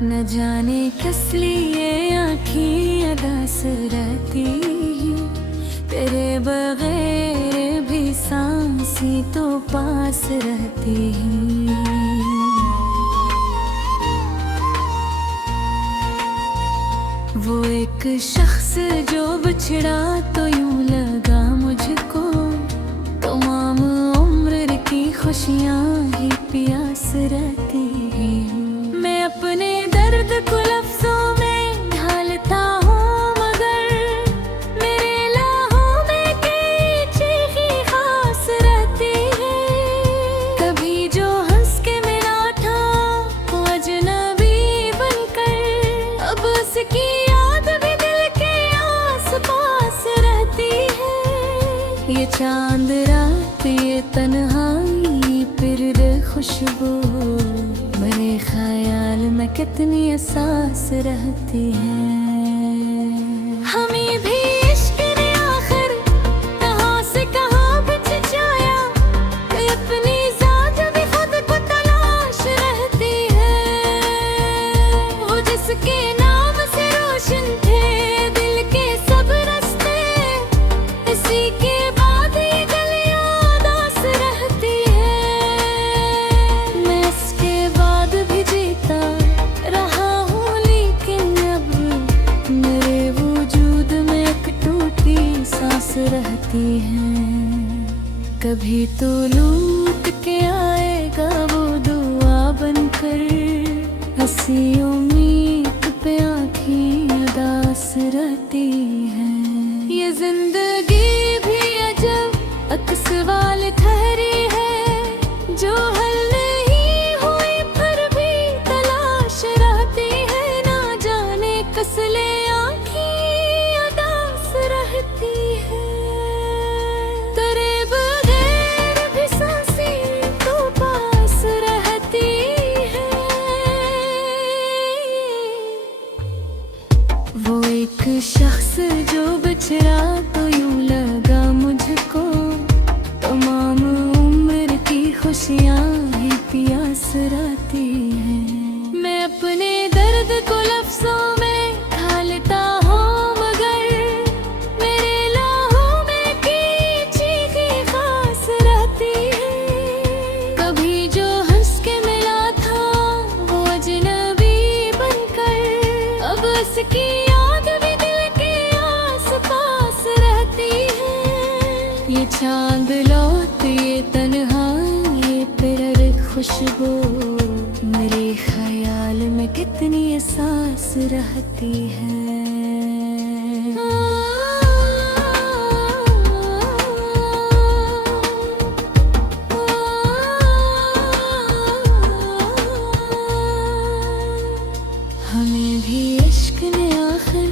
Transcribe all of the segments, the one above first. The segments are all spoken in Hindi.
न जाने किस लिए आँखें अदास रहती, तेरे बगैर भी सांसें तो पास रहती। वो एक शख्स जो बिछड़ा तो यूं लगा मुझको, तमाम उम्र की खुशियाँ ही प्यास रहती हैं। मैं अपने दर्द को लफ्जों में ढालता हूँ, मगर मेरे लहू में कई चीखें खास रहती है। कभी जो हंस के मिला था वो अजनबी बनकर, अब उसकी याद भी दिल के आस पास रहती है। ये चांद रात, ये तन्हाई, फिर खुशबू, मेरे ख्याल में कितनी एहसास रहती है। हमें भी इश्क ने आखिर कहाँ से कहाँ बिछ जाया, कि अपनी जात भी खुद को तलाश रहती है। वो जिसके नाम से रोशन थे दिल के सब रास्ते, इसी के बाद ये गलियां उदास रहती है। मैं इसके बाद भी जीता रहा हूँ, लेकिन अब मेरे वजूद में एक टूटी सांस रहती है। कभी तो लूट के आएगा वो दुआ बनकर, हंसी उम्मीद पे आँखें उदास रहती हैं। ये जिंदगी भी अजब अक्स वाली ठहरी है, जो हल नहीं हुई फिर भी तलाश रहती है। ना जाने कस ले आँखें उदास रहती है। तेरे बगैर भी सांसें तो पास रहती है। वो एक शख्स जो बिछड़ा तो यूं लगा मुझको, तमाम उम्र की खुशियाँ ही प्यास रहती हैं। मैं अपने दर्द को लफ्जों में ढालता हूँ, मगर मेरे लहू में की चीखें खास रहती है। कभी जो हंस के मिला था वो अजनबी बनकर, अब उसकी याद भी दिल के आस पास रहती है। ये चांद लौट, ये तन्हाई, फिर खुशबू, मेरे ख्याल में कितनी एहसास रहती है। हमें भी इश्क ने आखिर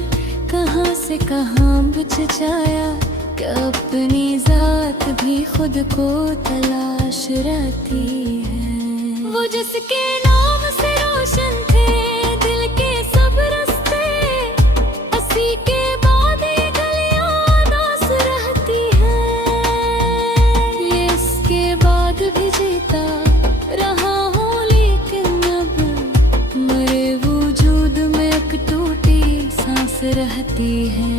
कहाँ से कहाँ बिछ जाया, कि अपनी जात भी खुद को तलाश रहती है। वो जिसके नाम से रोशन थे दिल के सब रास्ते, उसी के बाद ये गलियां उदास रहती हैं। ये इसके बाद भी जीता रहा हूँ, लेकिन अब मेरे वजूद में एक टूटी सांस रहती है।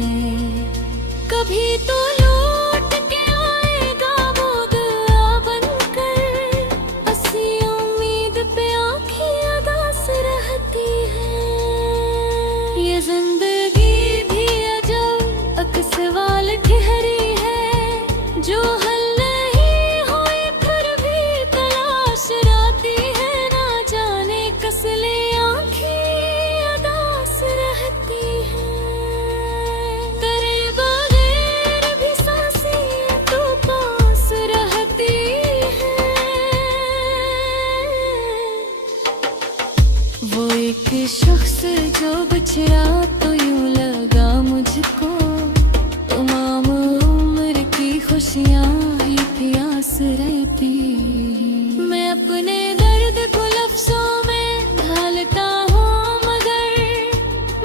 कभी तो लौट के आएगा वो दुआ बनकर, हंसी उम्मीद पे आँखें उदास रहती हैं। ये जिंदगी भी अजब अक्स वाली ठहरी है, जो हल नहीं हुई फिर भी तलाश रहती है। ना जाने कस ले आँखें उदास रहती हैं। तेरे बगैर भी सांसें तो पास रहती हैं। वो एक शख्स जो बिछड़ा तो यूं लगा मुझको, तमाम उम्र की खुशियाँ ही प्यास रहती। मैं अपने दर्द को लफ्जों में ढालता हूँ, मगर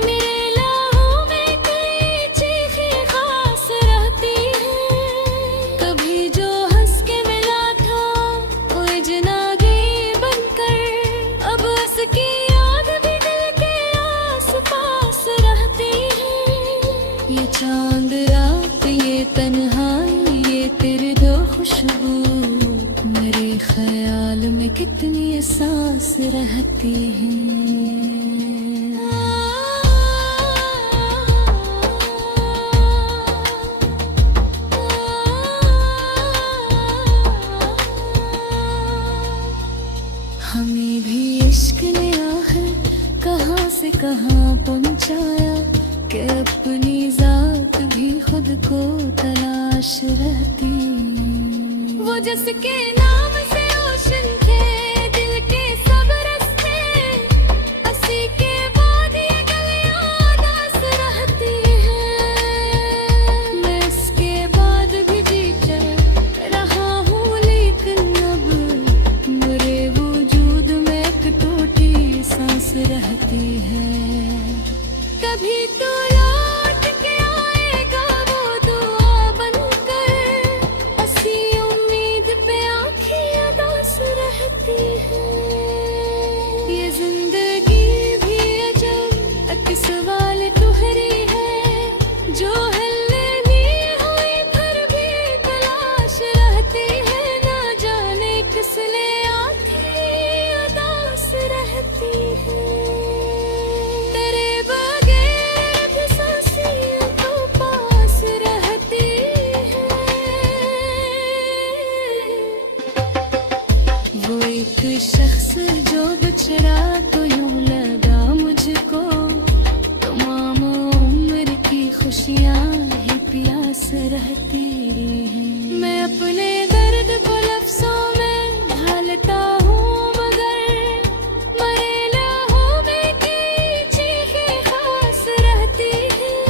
मेरे लहू में कई चीखें खास रहती हैं। कभी जो हंस के मिला था वो अजनबी बनकर, अब उसकी याद भी दिल पास रहती हैं। हमें भी इश्क ने आखिर कहाँ से कहाँ पहुँचाया कि अपनी जात भी खुद को तलाश रहती। वो जिसके नाम से रोशन थे दिल के सब रास्ते, उसी के बाद ये गलियां दास रहती हैं। मैं इसके बाद भी जीते रहा हूँ, लेकिन अब मेरे वजूद में एक टूटी सांस रहती है। कभी तो लौट के आएगा वो दुआ बनकर, ऐसी उम्मीद पे आँखें उदास रहती हैं। ये जिंदगी भी अजब एक सवाल तुहरी है, जो हल्ले नहीं हुई फिर भी तलाश रहती है। ना जाने किस ले आती उदास रहती है। तेरे बगैर भी सांसें तो पास रहती है। वो एक शख्स जो बिछड़ा तो यूं लगा मुझको, तमाम उम्र की खुशियाँ ही प्यास रहती हैं। मैं अपने दर्द को लफ्जों में ढालता हूँ, मगर मरे लहू में की चीखें खास रहती हैं।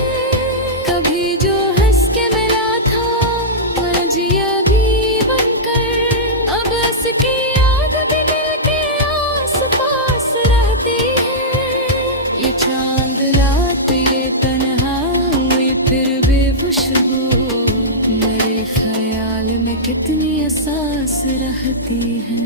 कभी जो हंस के मिला था मैं जिया भी बनकर, अब उसकी याद भी दिल के आस पास रहती है। ये चांद रात ये तन्हा हुई फिर भी खुशबू मेरे ख्याल में कितनी एहसास रहती है।